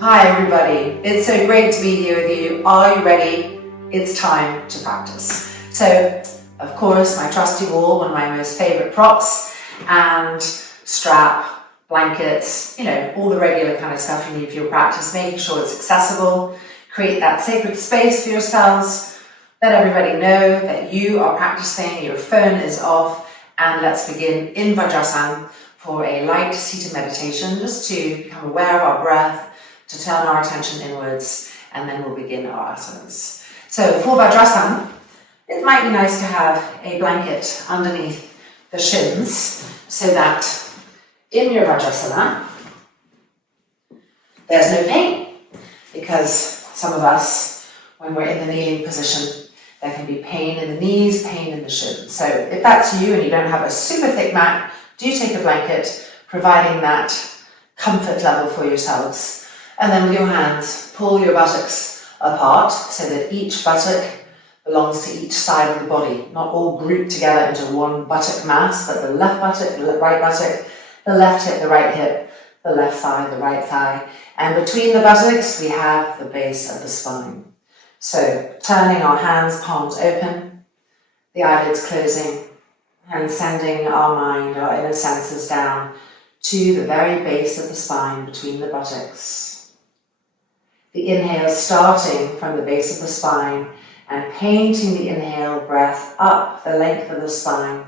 Hi everybody, it's so great to be here with you. Are you ready? It's time to practice. So, of course, my trusty wall, one of my most favourite props, and strap, blankets, all the regular kind of stuff you need for your practice, making sure it's accessible, create that sacred space for yourselves, let everybody know that you are practicing, your phone is off, and let's begin in Vajrasana for a light seated meditation, just to become aware of our breath, to turn our attention inwards, and then we'll begin our asanas. So for Vajrasana, it might be nice to have a blanket underneath the shins so that in your Vajrasana, there's no pain. Because some of us, when we're in the kneeling position, there can be pain in the knees, pain in the shins. So if that's you and you don't have a super thick mat, do take a blanket, providing that comfort level for yourselves. And then with your hands, pull your buttocks apart so that each buttock belongs to each side of the body, not all grouped together into one buttock mass, but the left buttock, the right buttock, the left hip, the right hip, the left thigh, the right thigh. And between the buttocks, we have the base of the spine. So turning our hands, palms open, the eyelids closing, and sending our mind, our inner senses down to the very base of the spine between the buttocks. The inhale starting from the base of the spine and painting the inhale breath up the length of the spine.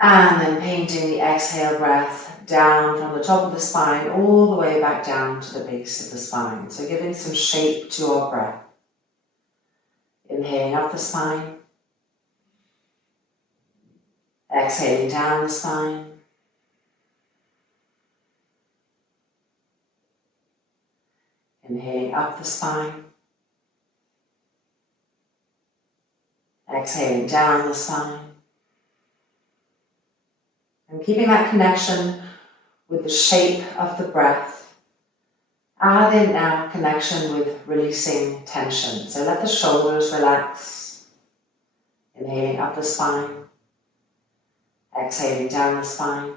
And then painting the exhale breath down from the top of the spine all the way back down to the base of the spine. So giving some shape to our breath. Inhaling up the spine. Exhaling down the spine. Inhaling up the spine. Exhaling down the spine. And keeping that connection with the shape of the breath. Add in now connection with releasing tension. So let the shoulders relax. Inhaling up the spine. Exhaling down the spine.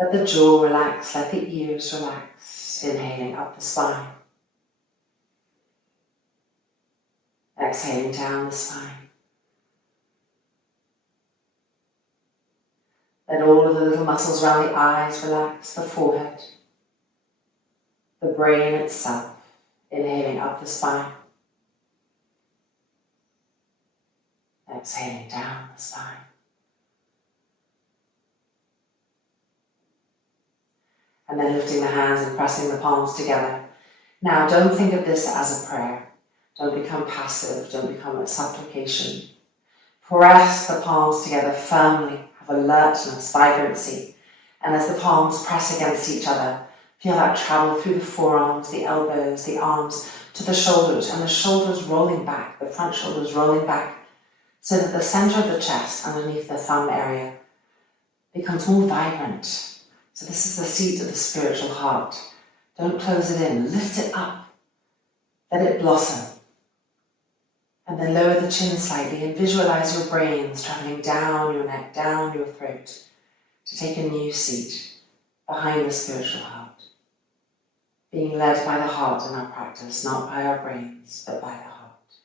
Let the jaw relax, let the ears relax. Inhaling up the spine. Exhaling down the spine. Let all of the little muscles around the eyes relax, the forehead, the brain itself. Inhaling up the spine. Exhaling down the spine. And then lifting the hands and pressing the palms together. Now, don't think of this as a prayer. Don't become passive. Don't become a supplication. Press the palms together firmly. Have alertness, vibrancy. And as the palms press against each other, feel that travel through the forearms, the elbows, the arms, to the shoulders, and the shoulders rolling back, the front shoulders rolling back, so that the center of the chest, underneath the thumb area, becomes more vibrant. So this is the seat of the spiritual heart. Don't close it in, lift it up, let it blossom. And then lower the chin slightly and visualize your brains traveling down your neck, down your throat, to take a new seat behind the spiritual heart. Being led by the heart in our practice, not by our brains, but by the heart.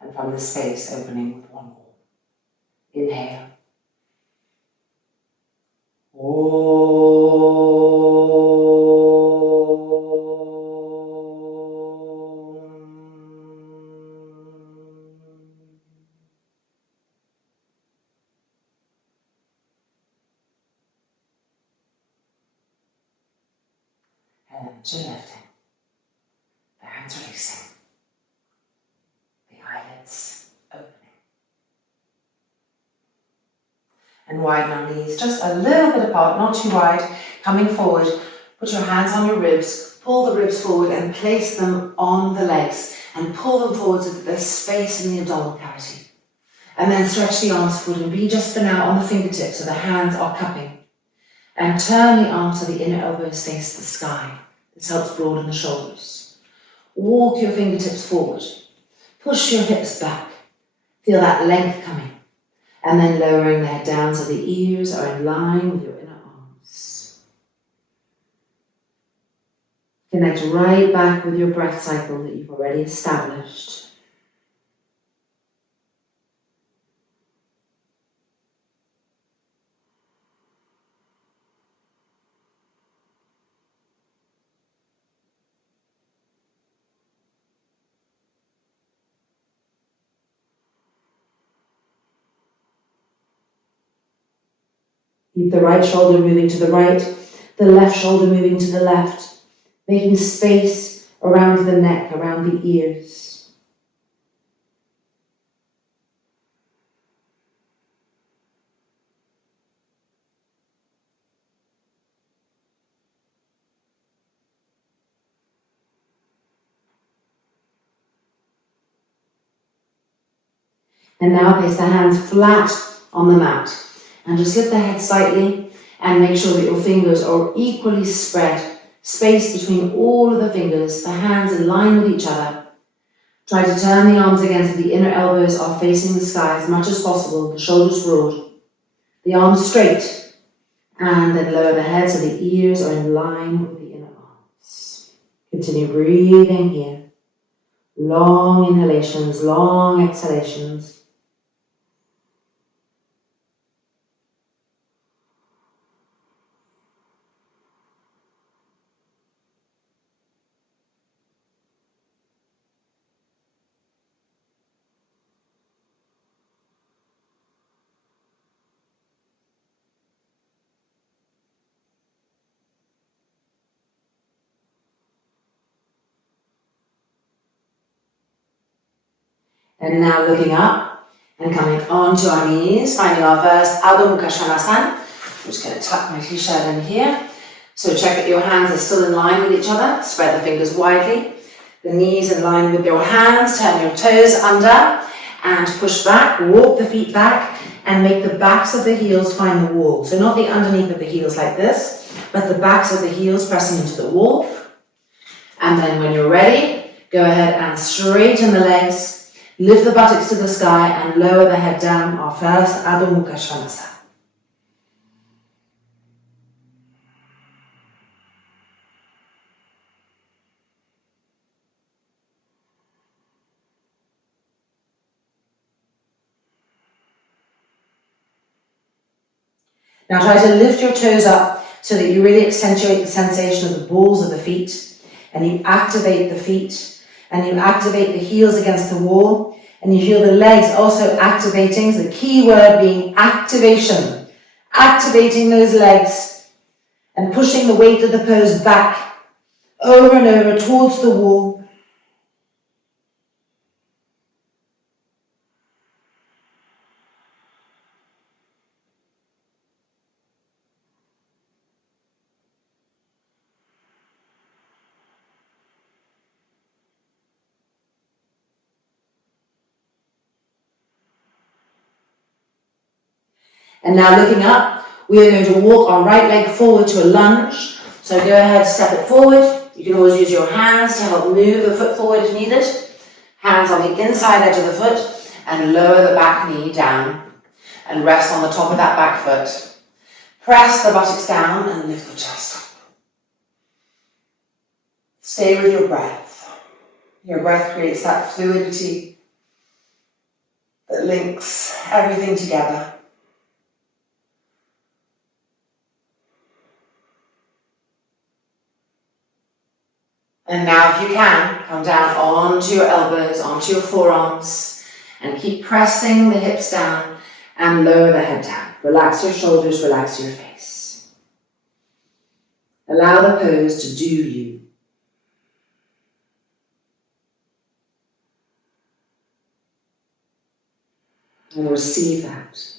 And from this space, opening with one wall. Inhale. And chin lifting, the hands releasing, the eyelids opening. And widen our knees just a little bit apart, not too wide, coming forward. Put your hands on your ribs, pull the ribs forward and place them on the legs and pull them forward so that there's space in the abdominal cavity. And then stretch the arms forward and be just for now on the fingertips so the hands are cupping. And turn the arms so the inner elbows face the sky. This helps broaden the shoulders. Walk your fingertips forward. Push your hips back. Feel that length coming. And then lowering the head down so the ears are in line with your inner arms. Connect right back with your breath cycle that you've already established. Keep the right shoulder moving to the right, the left shoulder moving to the left, making space around the neck, around the ears. And now place the hands flat on the mat and just lift the head slightly and make sure that your fingers are equally spread, space between all of the fingers, the hands in line with each other. Try to turn the arms again so the inner elbows are facing the sky as much as possible, the shoulders broad, the arms straight, and then lower the head so the ears are in line with the inner arms. Continue breathing here. Long inhalations, long exhalations. And now looking up and coming onto our knees, finding our first Adho Mukha Svanasanas. I'm just going to tuck my t-shirt in here. So check that your hands are still in line with each other. Spread the fingers widely. The knees in line with your hands. Turn your toes under and push back. Walk the feet back and make the backs of the heels find the wall. So not the underneath of the heels like this, but the backs of the heels pressing into the wall. And then when you're ready, go ahead and straighten the legs. Lift the buttocks to the sky and lower the head down, our first Adho Mukha Svanasanas. Now try to lift your toes up so that you really accentuate the sensation of the balls of the feet, and you activate the feet, and you activate the heels against the wall, and you feel the legs also activating, so the key word being activation. Activating those legs and pushing the weight of the pose back, over and over towards the wall. And now looking up, we are going to walk our right leg forward to a lunge. So go ahead, step it forward. You can always use your hands to help move the foot forward if needed. Hands on the inside edge of the foot and lower the back knee down and rest on the top of that back foot. Press the buttocks down and lift the chest up. Stay with your breath. Your breath creates that fluidity that links everything together. And now if you can, come down onto your elbows, onto your forearms, and keep pressing the hips down and lower the head down. Relax your shoulders, relax your face. Allow the pose to do you. And receive that.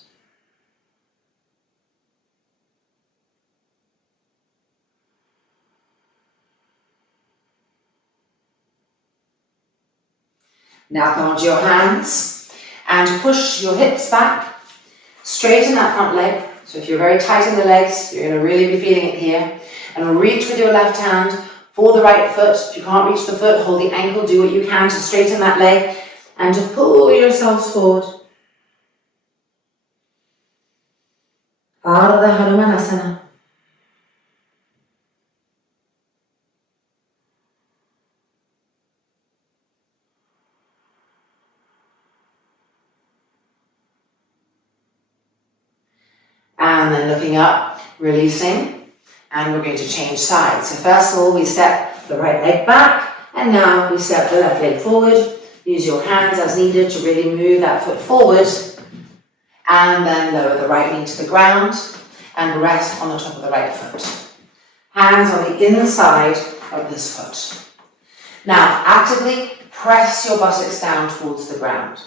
Now come onto your hands and push your hips back. Straighten that front leg. So if you're very tight in the legs, you're going to really be feeling it here. And reach with your left hand for the right foot. If you can't reach the foot, hold the ankle. Do what you can to straighten that leg and to pull yourselves forward. Ardha Hanumanasana. And then looking up, releasing, and we're going to change sides. So first of all, we step the right leg back, and now we step the left leg forward. Use your hands as needed to really move that foot forward, and then lower the right knee to the ground, and rest on the top of the right foot. Hands on the inside of this foot. Now, actively press your buttocks down towards the ground,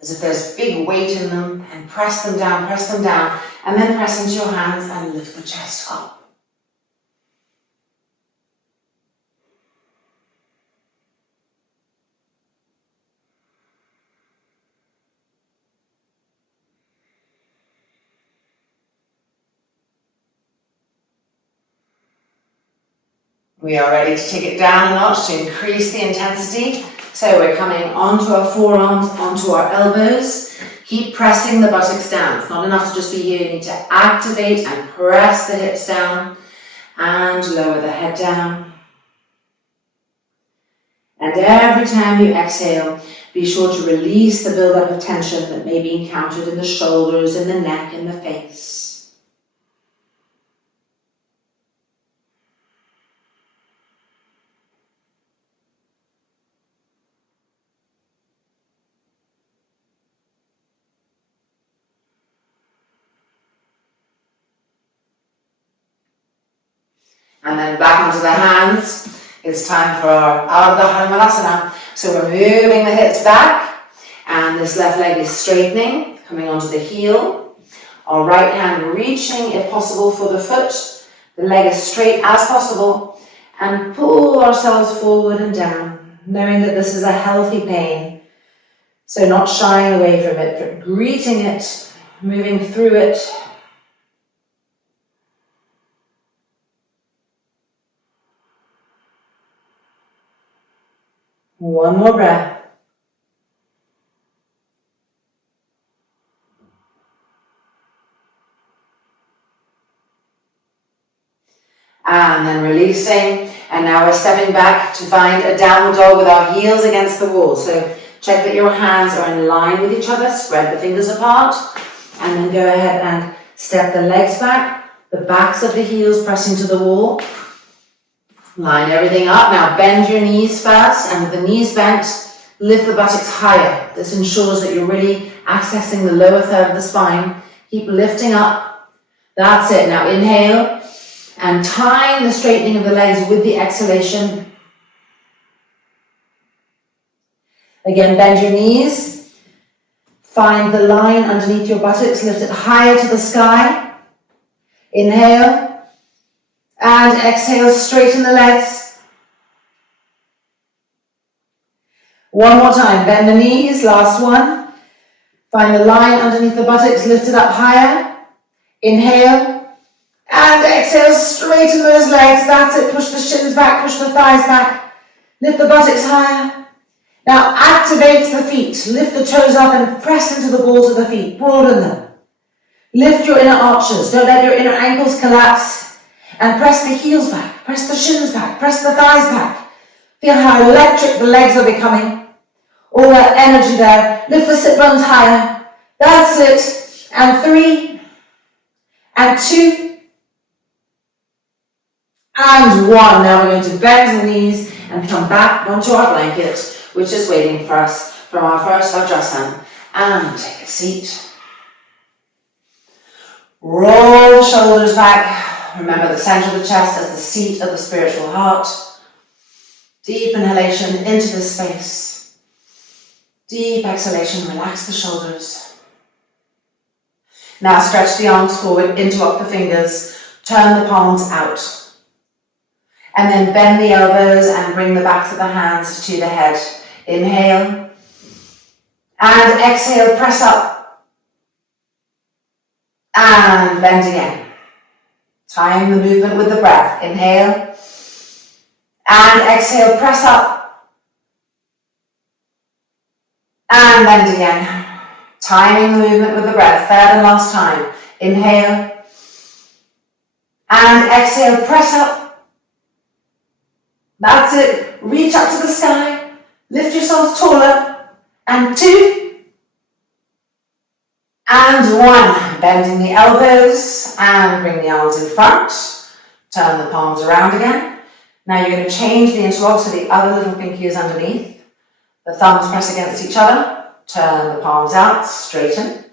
as if there's big weight in them, and press them down, and then press into your hands and lift the chest up. We are ready to take it down a notch to increase the intensity. So we're coming onto our forearms, onto our elbows. Keep pressing the buttocks down. It's not enough to just be here. You need to activate and press the hips down and lower the head down. And every time you exhale, be sure to release the buildup of tension that may be encountered in the shoulders, in the neck, in the face. And then back onto the hands. It's time for our Adho Mukha. So we're moving the hips back, and this left leg is straightening, coming onto the heel. Our right hand reaching, if possible, for the foot. The leg as straight as possible, and pull ourselves forward and down, knowing that this is a healthy pain. So not shying away from it, but greeting it, moving through it. One more breath. And then releasing. And now we're stepping back to find a downward dog with our heels against the wall. So check that your hands are in line with each other. Spread the fingers apart. And then go ahead and step the legs back. The backs of the heels pressing to the wall. Line everything up. Now bend your knees first, and with the knees bent, lift the buttocks higher. This ensures that you're really accessing the lower third of the spine. Keep lifting up. That's it. Now inhale, and time the straightening of the legs with the exhalation. Again, bend your knees. Find the line underneath your buttocks. Lift it higher to the sky. Inhale. And exhale, straighten the legs. One more time, bend the knees, last one. Find the line underneath the buttocks, lift it up higher. Inhale. And exhale, straighten those legs. That's it, push the shins back, push the thighs back. Lift the buttocks higher. Now activate the feet. Lift the toes up and press into the balls of the feet. Broaden them. Lift your inner arches. Don't let your inner ankles collapse. And press the heels back, press the shins back, press the thighs back. Feel how electric the legs are becoming. All that energy there. Lift the sit bones higher. That's it. And 3, and 2, and 1. Now we're going to bend the knees and come back onto our blanket, which is waiting for us from our first Vajrasana. And take a seat. Roll the shoulders back. Remember the center of the chest as the seat of the spiritual heart. Deep inhalation into this space. Deep exhalation, relax the shoulders. Now stretch the arms forward, interlock the fingers, turn the palms out. And then bend the elbows and bring the backs of the hands to the head. Inhale. And exhale, press up. And bend again. Time the movement with the breath. Inhale. And exhale, press up. And bend again. Timing the movement with the breath. Third and last time. Inhale. And exhale, press up. That's it. Reach up to the sky. Lift yourselves taller. And 2. And 1. bending the elbows and bring the arms in front. Turn the palms around again. Now you're going to change the interlock so the other little pinky is underneath. The thumbs press against each other. Turn the palms out, straighten.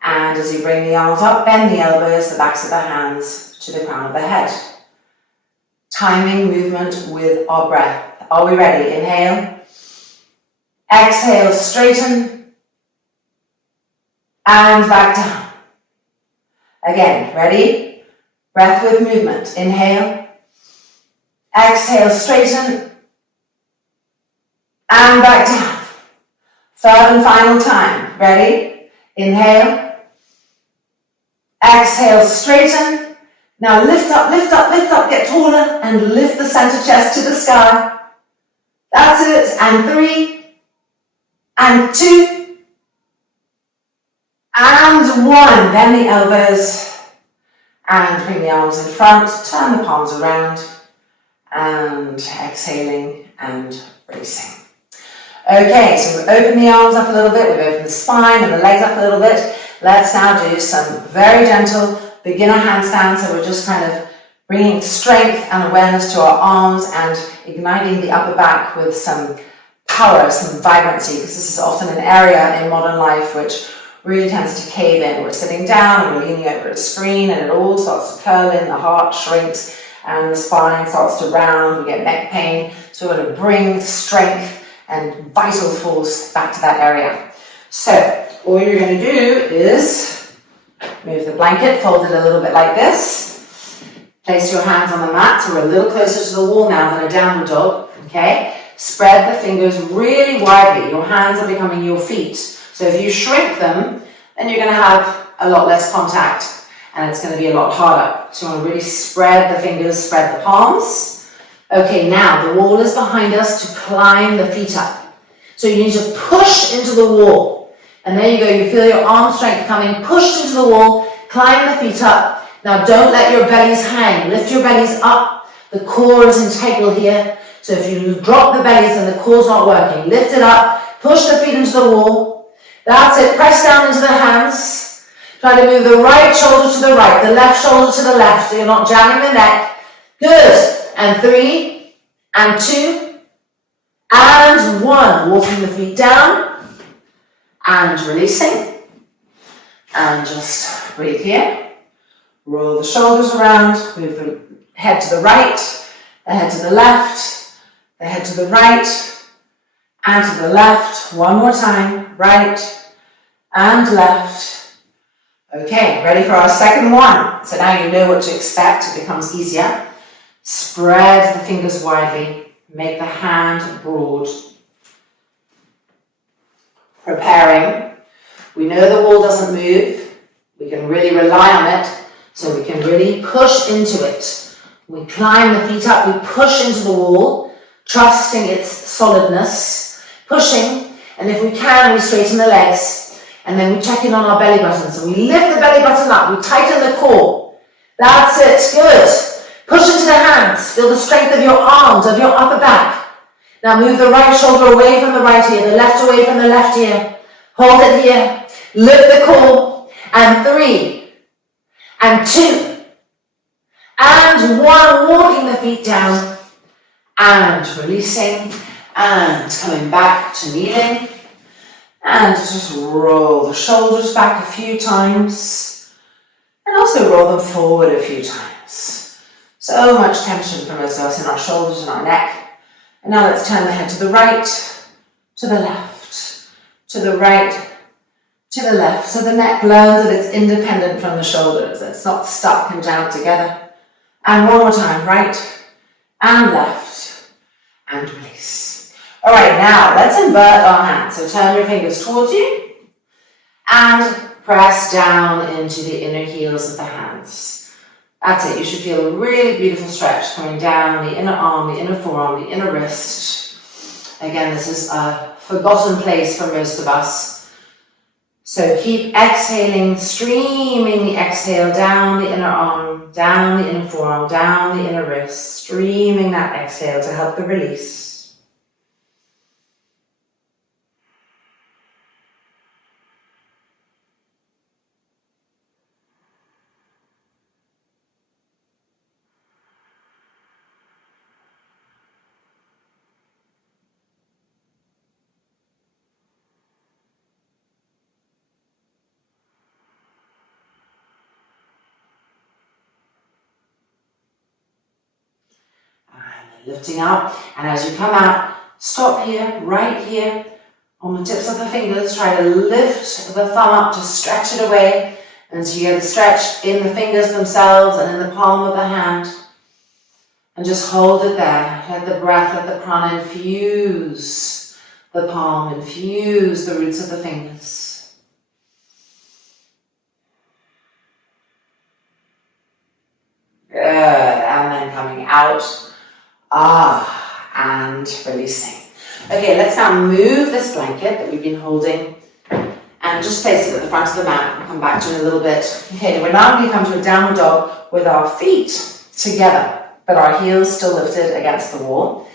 And as you bring the arms up, bend the elbows, the backs of the hands to the crown of the head. Timing movement with our breath. Are we ready? Inhale. Exhale, straighten. And back down. Again, ready? Breath with movement. Inhale. Exhale, straighten. And back down. Third and final time. Ready? Inhale. Exhale, straighten. Now lift up, lift up, lift up, get taller and lift the center chest to the sky. That's it. And 3, and 2, and 1. Bend the elbows and bring the arms in front. Turn the palms around and exhaling and releasing. Okay, so we've opened the arms up a little bit, we've opened the spine and the legs up a little bit. Let's now do some very gentle beginner handstands. So we're just kind of bringing strength and awareness to our arms and igniting the upper back with some power, some vibrancy, because this is often an area in modern life which really tends to cave in. We're sitting down and we're leaning over a screen and it all starts to curl in, the heart shrinks and the spine starts to round, we get neck pain. So we're going to bring strength and vital force back to that area. So all you're going to do is move the blanket, fold it a little bit like this. Place your hands on the mat, so we're a little closer to the wall now than a downward dog, okay? Spread the fingers really widely. Your hands are becoming your feet. So if you shrink them, then you're going to have a lot less contact and it's going to be a lot harder. So you want to really spread the fingers, spread the palms. Okay, now the wall is behind us to climb the feet up. So you need to push into the wall. And there you go, you feel your arm strength coming, pushed into the wall, climb the feet up. Now don't let your bellies hang, lift your bellies up. The core is integral here. So if you drop the bellies and the core's not working, lift it up, push the feet into the wall. That's it, press down into the hands. Try to move the right shoulder to the right, the left shoulder to the left, so you're not jamming the neck. Good. And 3, and 2, and 1. Walking the feet down, and releasing. And just breathe here. Roll the shoulders around, move the head to the right, the head to the left, the head to the right, and to the left. One more time, right, and left. Okay, ready for our second one. So now you know what to expect, it becomes easier. Spread the fingers widely, make the hand broad. Preparing. We know the wall doesn't move, we can really rely on it, so we can really push into it. We climb the feet up, we push into the wall, trusting its solidness, pushing, and if we can, we straighten the legs, and then we check in on our belly button. So we lift the belly button up, we tighten the core. That's it, good. Push into the hands, feel the strength of your arms, of your upper back. Now move the right shoulder away from the right ear, the left away from the left ear. Hold it here, lift the core, and 3, and 2, and 1, walking the feet down, and releasing, and coming back to kneeling, and just roll the shoulders back a few times, and also roll them forward a few times. So much tension for most of us in our shoulders and our neck. And now let's turn the head to the right, to the left, to the right, to the left. So the neck learns that it's independent from the shoulders. It's not stuck and jammed together. And one more time, right and left, and release. All right, now let's invert our hands. So turn your fingers towards you and press down into the inner heels of the hands. That's it, you should feel a really beautiful stretch coming down the inner arm, the inner forearm, the inner wrist. Again, this is a forgotten place for most of us. So keep exhaling, streaming the exhale down the inner arm, down the inner forearm, down the inner wrist, streaming that exhale to help the release. Lifting up, and as you come out, stop here, right here, on the tips of the fingers. Try to lift the thumb up to stretch it away, and so you get a stretch in the fingers themselves and in the palm of the hand. And just hold it there. Let the breath, let the prana infuse the palm, infuse the roots of the fingers. Good, and then coming out. And releasing. Okay, let's now move this blanket that we've been holding and just place it at the front of the mat. We'll come back to it in a little bit. Okay, we're now going to come to a downward dog with our feet together, but our heels still lifted against the wall.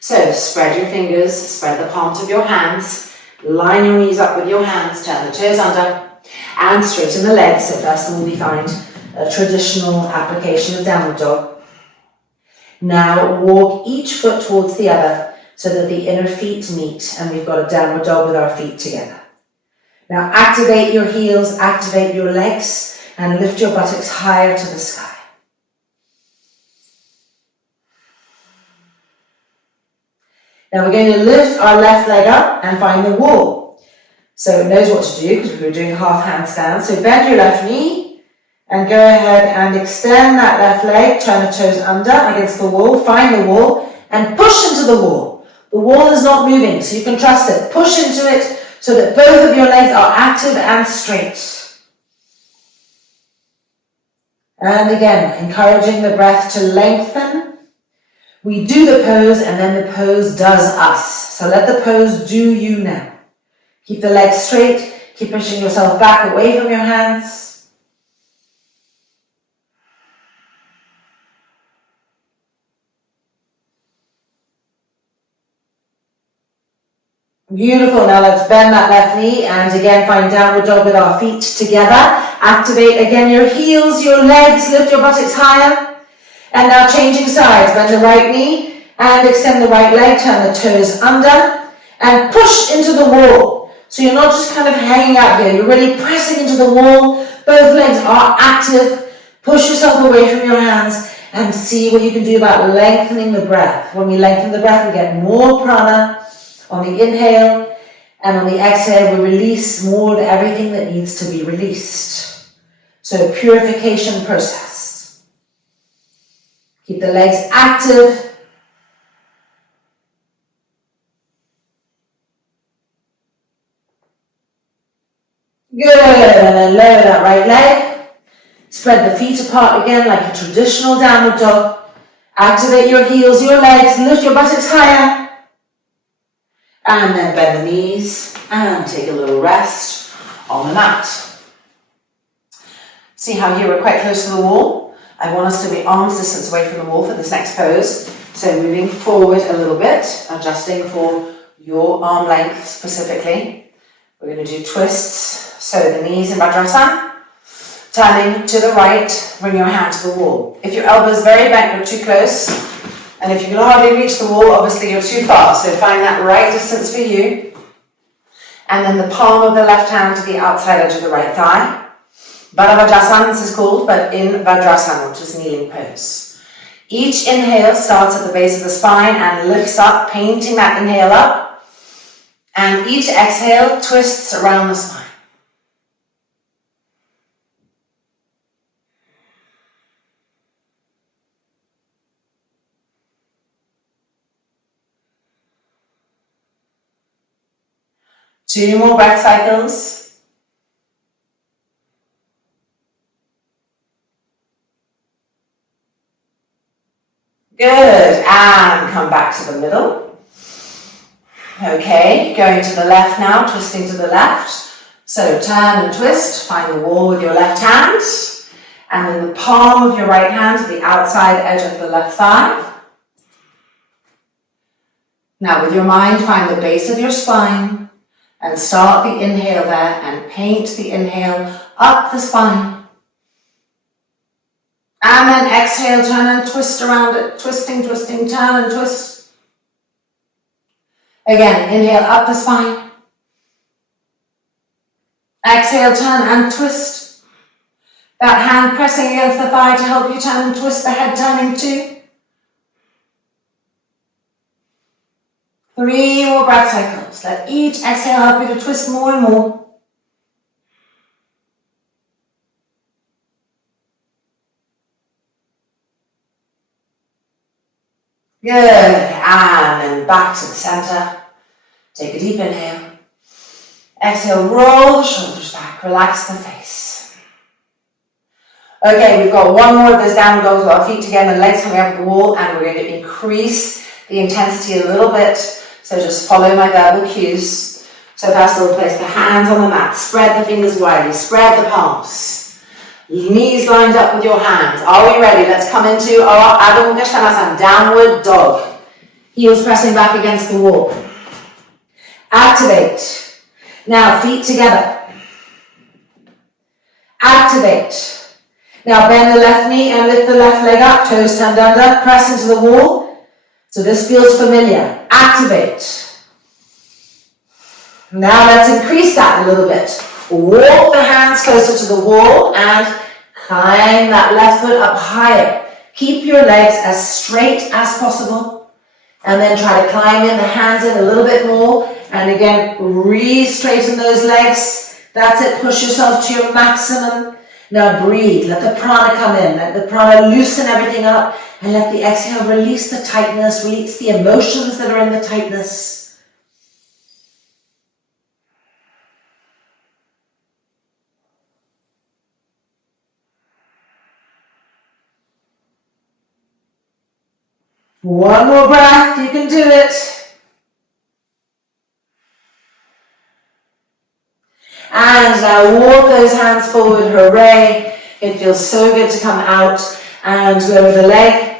So spread your fingers, spread the palms of your hands, line your knees up with your hands, turn the toes under, and straighten the legs. So first one we find a traditional application of downward dog. Now walk each foot towards the other so that the inner feet meet, and we've got a downward dog with our feet together. Now activate your heels, activate your legs, and lift your buttocks higher to the sky. Now we're going to lift our left leg up and find the wall. So it knows what to do because we were doing half handstand. So bend your left knee and go ahead and extend that left leg, turn the toes under against the wall, find the wall and push into the wall. The wall is not moving, so you can trust it. Push into it so that both of your legs are active and straight. And again, encouraging the breath to lengthen. We do the pose and then the pose does us. So let the pose do you now. Keep the legs straight, keep pushing yourself back away from your hands. Beautiful. Now let's bend that left knee and again find downward dog with our feet together. Activate again your heels, your legs, lift your buttocks higher. And now changing sides. Bend the right knee and extend the right leg, turn the toes under and push into the wall. So you're not just kind of hanging out here, you're really pressing into the wall. Both legs are active. Push yourself away from your hands and see what you can do about lengthening the breath. When we lengthen the breath, we get more prana. On the inhale and on the exhale, we release more of everything that needs to be released. So purification process. Keep the legs active. Good, and then lower that right leg. Spread the feet apart again like a traditional downward dog. Activate your heels, your legs, lift your buttocks higher. And then bend the knees and take a little rest on the mat. See how here we're quite close to the wall? I want us to be arm's distance away from the wall for this next pose. So moving forward a little bit, adjusting for your arm length specifically. We're going to do twists. So the knees in Vajrasana. Turning to the right, bring your hand to the wall. If your elbow is very bent, you're too close. And if you can hardly reach the wall, obviously you're too far. So find that right distance for you. And then the palm of the left hand to the outside edge of the right thigh. Baddha this is called, but in Vajrasana, which is kneeling pose. Each inhale starts at the base of the spine and lifts up, painting that inhale up. And each exhale twists around the spine. Two more breath cycles. Good, and come back to the middle. Okay, going to the left now, twisting to the left. So turn and twist, find the wall with your left hand. And then the palm of your right hand to the outside edge of the left thigh. Now with your mind, find the base of your spine. And start the inhale there and paint the inhale up the spine. And then exhale, turn and twist around it. Twisting, twisting, turn and twist. Again, inhale up the spine. Exhale, turn and twist. That hand pressing against the thigh to help you turn and twist, the head turning too. 3 more breath cycles. Let each exhale help you to twist more and more. Good, and then back to the center. Take a deep inhale. Exhale, roll the shoulders back, relax the face. Okay, we've got one more of those downward dogs with our feet together, legs coming up the wall, and we're going to increase the intensity a little bit. So just follow my verbal cues. So first of all, place the hands on the mat, spread the fingers widely, spread the palms. Knees lined up with your hands. Are we ready? Let's come into our Adho Mukha Svanasanas, downward dog. Heels pressing back against the wall. Activate. Now, feet together. Activate. Now, bend the left knee and lift the left leg up, toes turned under, press into the wall. So this feels familiar. Activate. Now, let's increase that a little bit. Walk the hands closer to the wall and climb that left foot up higher. Keep your legs as straight as possible. And then try to climb in the hands in a little bit more. And again, re-straighten those legs. That's it. Push yourself to your maximum. Now breathe. Let the prana come in. Let the prana loosen everything up. And let the exhale release the tightness, release the emotions that are in the tightness. One more breath, you can do it. And now walk those hands forward, hooray. It feels so good to come out and lower the leg.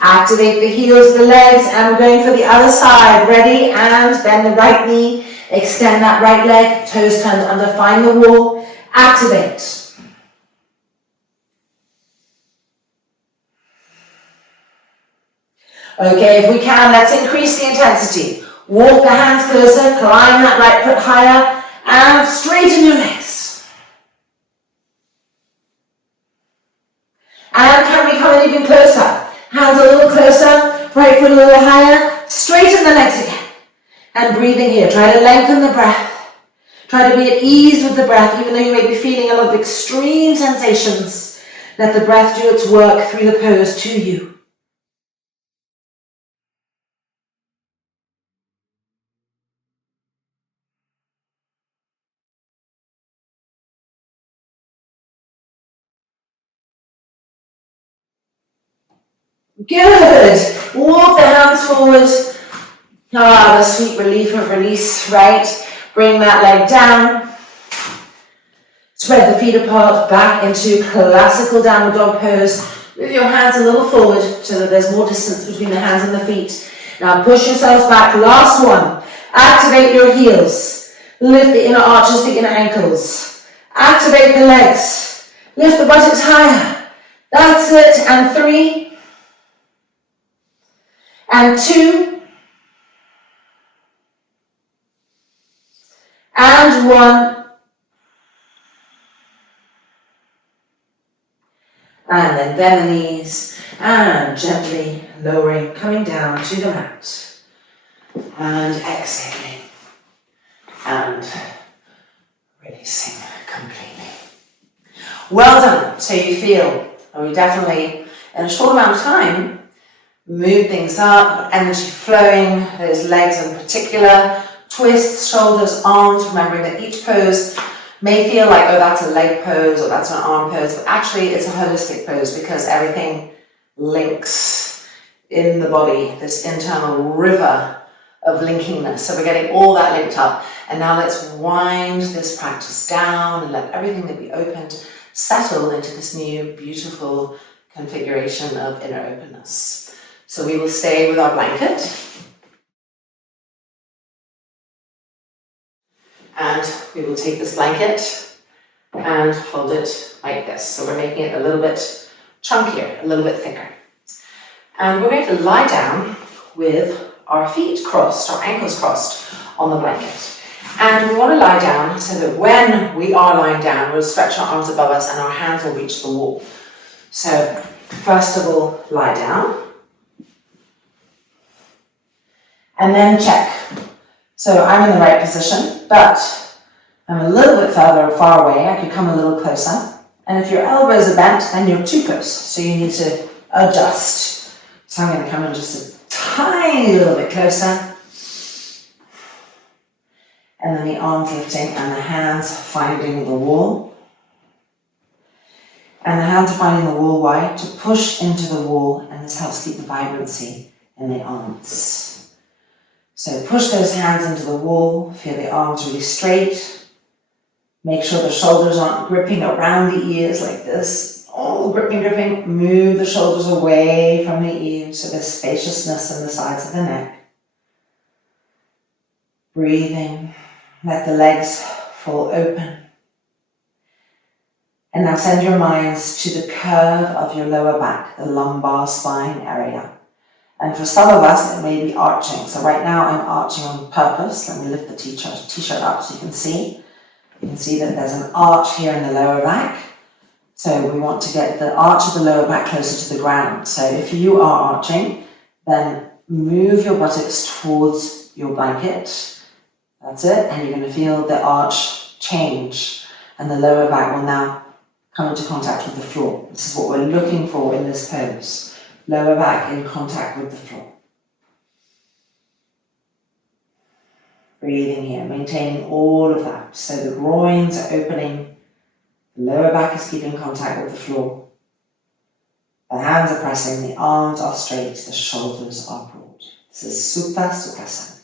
Activate the heels, the legs, and we're going for the other side. Ready? And bend the right knee, extend that right leg, toes turned under, find the wall. Activate. Okay, if we can, let's increase the intensity. Walk the hands closer, climb that right foot higher, and straighten your legs. And can we come in even closer? Hands a little closer, right foot a little higher, straighten the legs again. And breathing here, try to lengthen the breath. Try to be at ease with the breath, even though you may be feeling a lot of extreme sensations. Let the breath do its work through the pose to you. Good. Walk the hands forward. Ah, the sweet relief of release, right? Bring that leg down. Spread the feet apart, back into classical downward dog pose. Move your hands a little forward so that there's more distance between the hands and the feet. Now push yourselves back. Last one. Activate your heels. Lift the inner arches, the inner ankles. Activate the legs. Lift the buttocks higher. That's it. And 3. And 2, and 1, and then bend the knees, and gently lowering, coming down to the mat, and exhaling, and releasing completely. Well done. So you feel, we definitely, in a short amount of time, move things up, energy flowing, those legs in particular, twists, shoulders, arms, remembering that each pose may feel like, oh, that's a leg pose or that's an arm pose, but actually it's a holistic pose because everything links in the body, this internal river of linkingness. So we're getting all that linked up. And now let's wind this practice down and let everything that we opened settle into this new, beautiful configuration of inner openness. So we will stay with our blanket. And we will take this blanket and fold it like this. So we're making it a little bit chunkier, a little bit thicker. And we're going to lie down with our feet crossed, our ankles crossed on the blanket. And we want to lie down so that when we are lying down, we'll stretch our arms above us and our hands will reach the wall. So first of all, lie down. And then check. So I'm in the right position, but I'm a little bit far away. I could come a little closer. And if your elbows are bent, then you're too close. So you need to adjust. So I'm going to come in just a tiny little bit closer. And then the arms lifting and the hands finding the wall. And the hands are finding the wall. Why? To push into the wall, and this helps keep the vibrancy in the arms. So push those hands into the wall, feel the arms really straight. Make sure the shoulders aren't gripping around the ears like this. Oh, gripping. Move the shoulders away from the ears so there's spaciousness in the sides of the neck. Breathing. Let the legs fall open. And now send your minds to the curve of your lower back, the lumbar spine area. And for some of us, it may be arching. So right now I'm arching on purpose. Let me lift the t-shirt up so you can see. You can see that there's an arch here in the lower back. So we want to get the arch of the lower back closer to the ground. So if you are arching, then move your buttocks towards your blanket. That's it. And you're going to feel the arch change. And the lower back will now come into contact with the floor. This is what we're looking for in this pose. Lower back in contact with the floor. Breathing here, maintaining all of that. So the groins are opening, the lower back is keeping contact with the floor. The hands are pressing, the arms are straight, the shoulders are broad. This is Supta Sukhasana.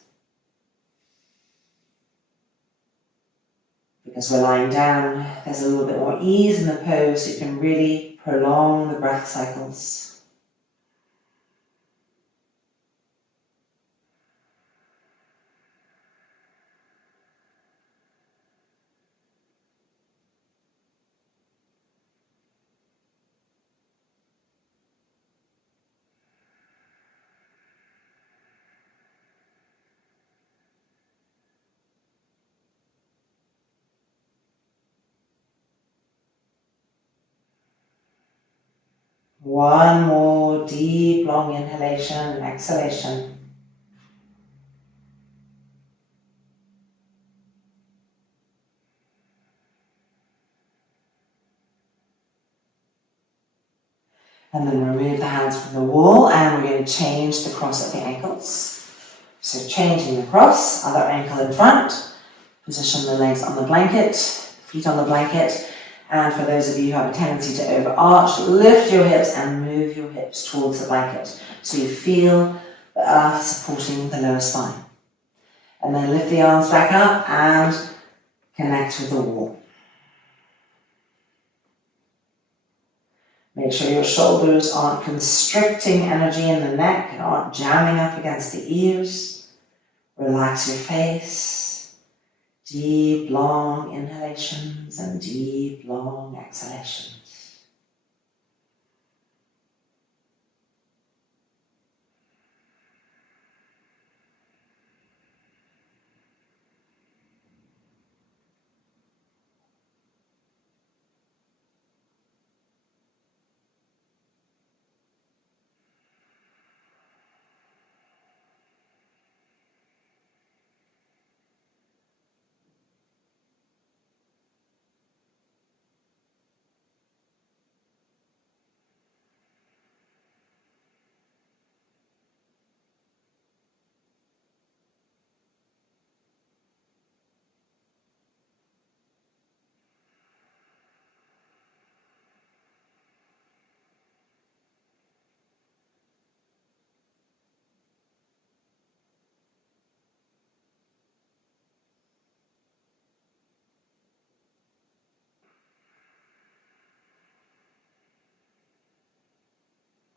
Because we're lying down, there's a little bit more ease in the pose, so you can really prolong the breath cycles. One more deep, long inhalation and exhalation. And then remove the hands from the wall, and we're going to change the cross at the ankles. So changing the cross, other ankle in front. Position the legs on the blanket, feet on the blanket. And for those of you who have a tendency to overarch, lift your hips and move your hips towards the blanket. So you feel the earth supporting the lower spine. And then lift the arms back up and connect with the wall. Make sure your shoulders aren't constricting energy in the neck and aren't jamming up against the ears. Relax your face. Deep, long inhalations and deep, long exhalations.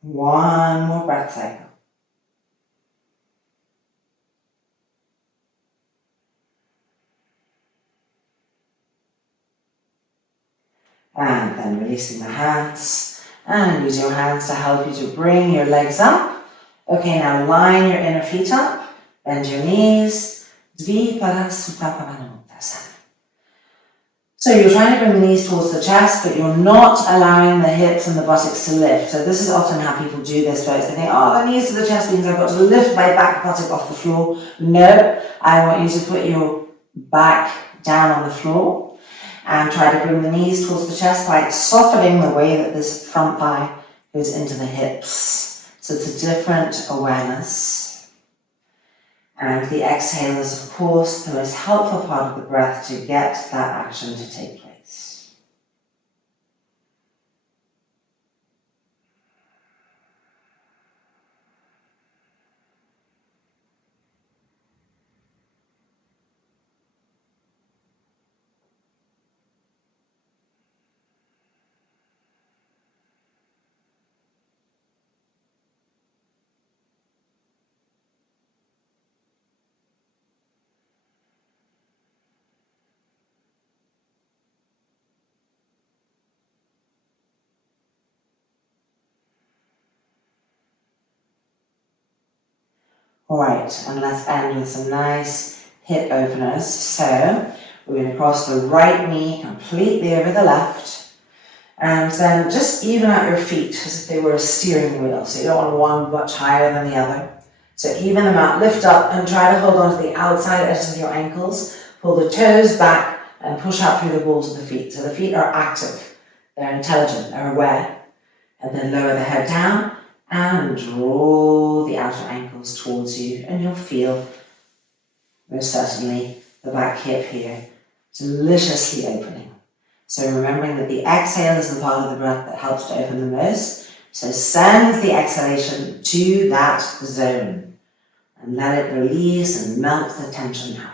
One more breath cycle. And then releasing the hands. And use your hands to help you to bring your legs up. Okay, now line your inner feet up. Bend your knees. Dviparasutta Pavanamuktasana. So you're trying to bring the knees towards the chest, but you're not allowing the hips and the buttocks to lift. So this is often how people do this first. They think, oh, the knees to the chest means I've got to lift my back buttock off the floor. No, I want you to put your back down on the floor and try to bring the knees towards the chest by softening the way that this front thigh goes into the hips. So it's a different awareness. And the exhale is, of course, the most helpful part of the breath to get that action to take place. All right, and let's end with some nice hip openers. So we're going to cross the right knee completely over the left, and then just even out your feet as if they were a steering wheel. So you don't want one much higher than the other. So even them out, lift up and try to hold on to the outside edges of your ankles. Pull the toes back and push out through the balls of the feet. So the feet are active, they're intelligent, they're aware. And then lower the head down and draw the outer ankles towards you, and you'll feel, most certainly, the back hip here deliciously opening. So remembering that the exhale is the part of the breath that helps to open the most. So send the exhalation to that zone and let it release and melt the tension out.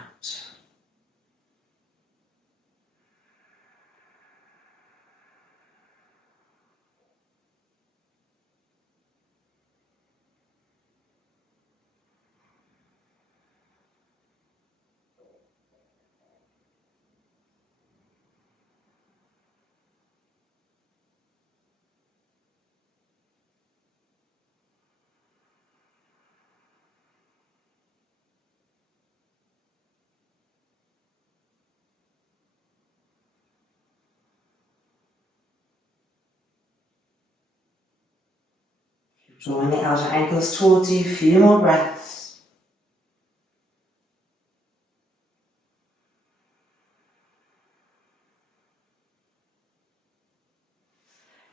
Drawing the outer ankles towards you, a few more breaths.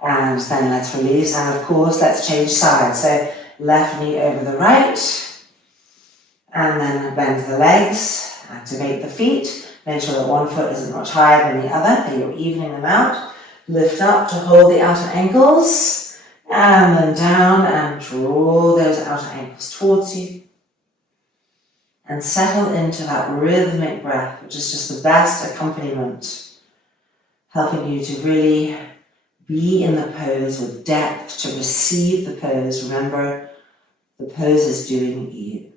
And then let's release, and of course let's change sides. So left knee over the right, and then bend the legs, activate the feet. Make sure that one foot isn't much higher than the other, that you're evening them out. Lift up to hold the outer ankles. And then down and draw those outer ankles towards you. And settle into that rhythmic breath, which is just the best accompaniment, helping you to really be in the pose with depth, to receive the pose. Remember, the pose is doing you.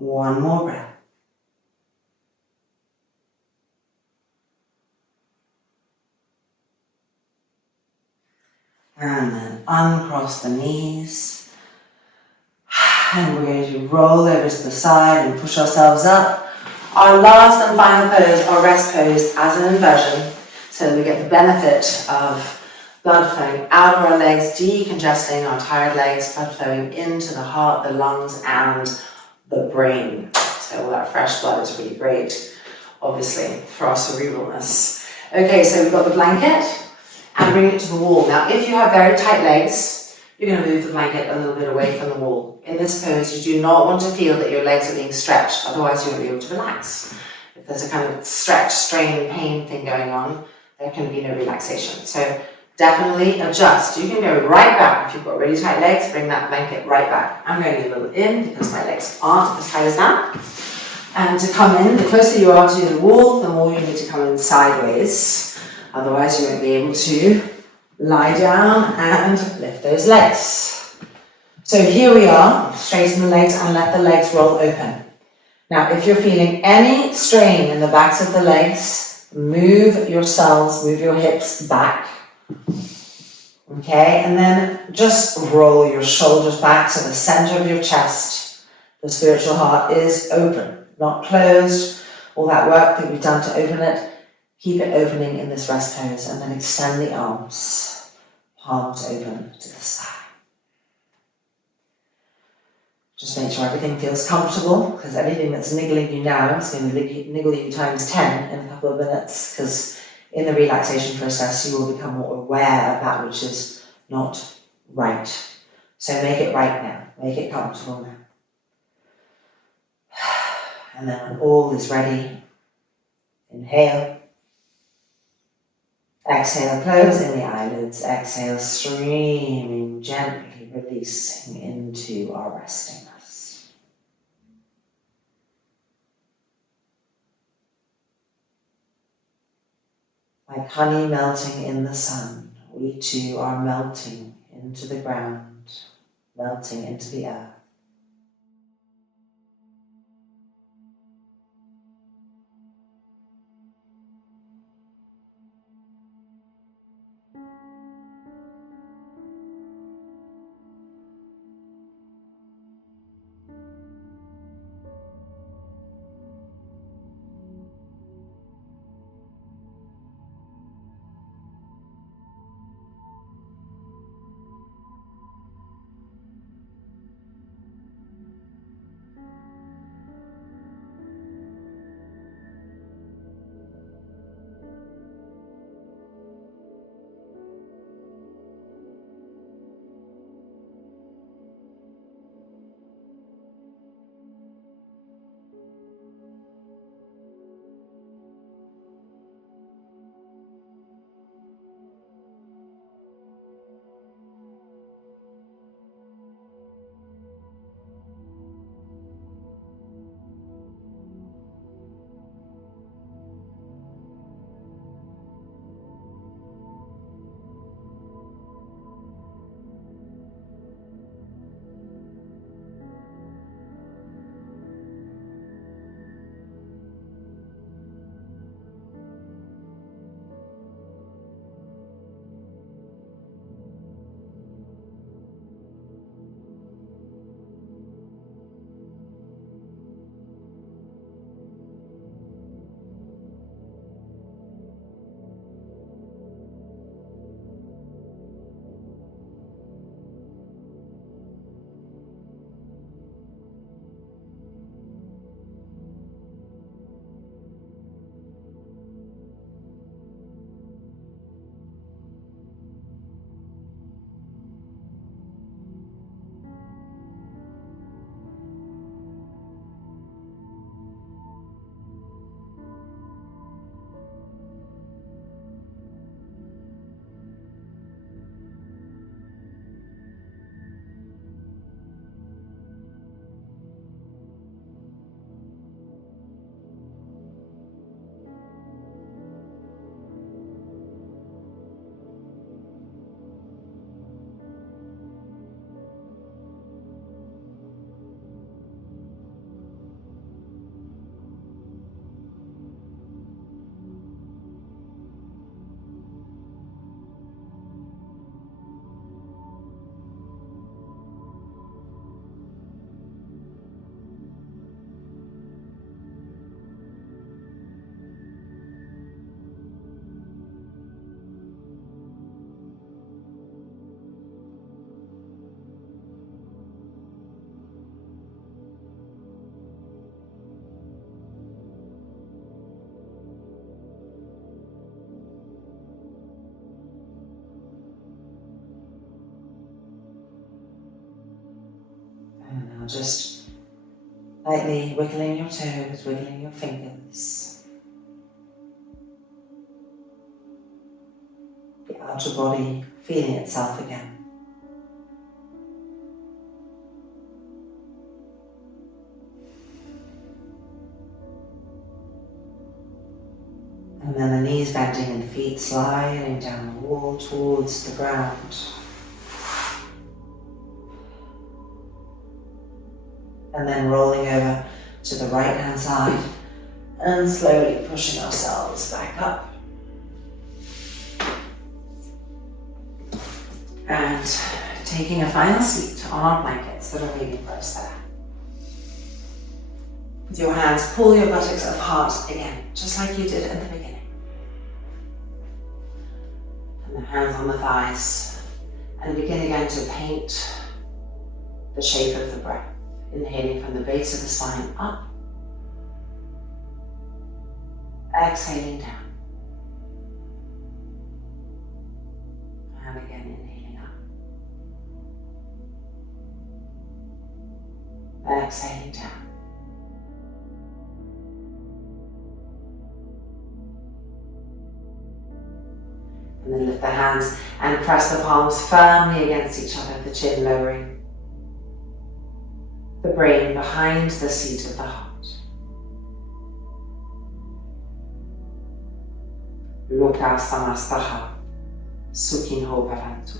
One more breath. And then uncross the knees. And we're going to roll over to the side and push ourselves up. Our last and final pose, our rest pose, as an inversion. So we get the benefit of blood flowing out of our legs, decongesting our tired legs, blood flowing into the heart, the lungs, and the brain. So all that fresh blood is really great, obviously, for our cerebralness. Okay, so we've got the blanket and bring it to the wall. Now, if you have very tight legs, you're going to move the blanket a little bit away from the wall. in this pose, you do not want to feel that your legs are being stretched, otherwise you won't be able to relax. If there's a kind of stretch, strain, pain thing going on, there can be no relaxation. So definitely adjust. You can go right back. If you've got really tight legs, bring that blanket right back. I'm going a little in because my legs aren't as tight as that. And to come in, the closer you are to the wall, the more you need to come in sideways. Otherwise, you won't be able to lie down and lift those legs. So here we are. Straighten the legs and let the legs roll open. Now, if you're feeling any strain in the backs of the legs, move yourselves, move your hips back. Okay, and then just roll your shoulders back to the center of your chest. The spiritual heart is open, not closed. All that work that we've done to open it, keep it opening in this rest pose, and then extend the arms, palms open to the sky. Just make sure everything feels comfortable, because anything that's niggling you now is going to niggle you times 10 in a couple of minutes, because in the relaxation process you will become more aware of that which is not right. So make it right now, make it comfortable now. And then when all is ready, inhale. Exhale, closing the eyelids. Exhale, streaming, gently releasing into our restingness. Like honey melting in the sun, we too are melting into the ground, melting into the earth. And just lightly wiggling your toes, wiggling your fingers. The outer body feeling itself again. And then the knees bending and the feet sliding down the wall towards the ground. And then rolling over to the right hand side and slowly pushing ourselves back up. And taking a final seat on our blankets that are waiting for us there. With your hands, pull your buttocks apart again, just like you did at the beginning. And the hands on the thighs. And begin again to paint the shape of the breath. Inhaling from the base of the spine up. Exhaling down. And again, inhaling up. Exhaling down. And then lift the hands and press the palms firmly against each other, the chin lowering. The brain behind the seat of the heart. Loka samastaha, sukhinho bhavantu.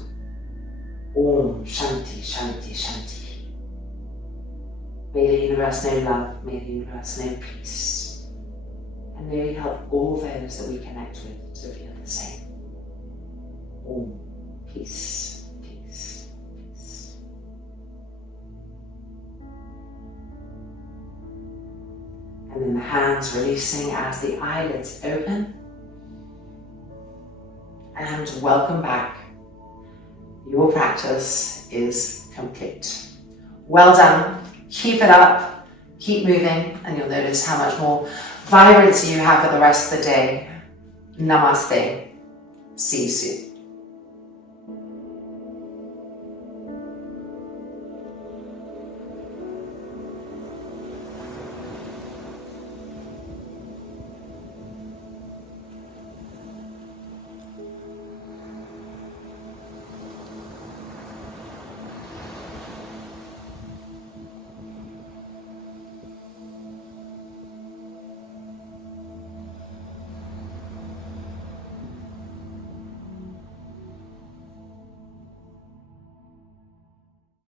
Om Shanti Shanti Shanti. May the universe know love, may the universe know peace. And may we help all those that we connect with to feel the same. Om, peace, peace, peace. And then the hands releasing as the eyelids open. And welcome back. Your practice is complete. Well done. Keep it up. Keep moving, and you'll notice how much more vibrancy you have for the rest of the day. Namaste. See you soon.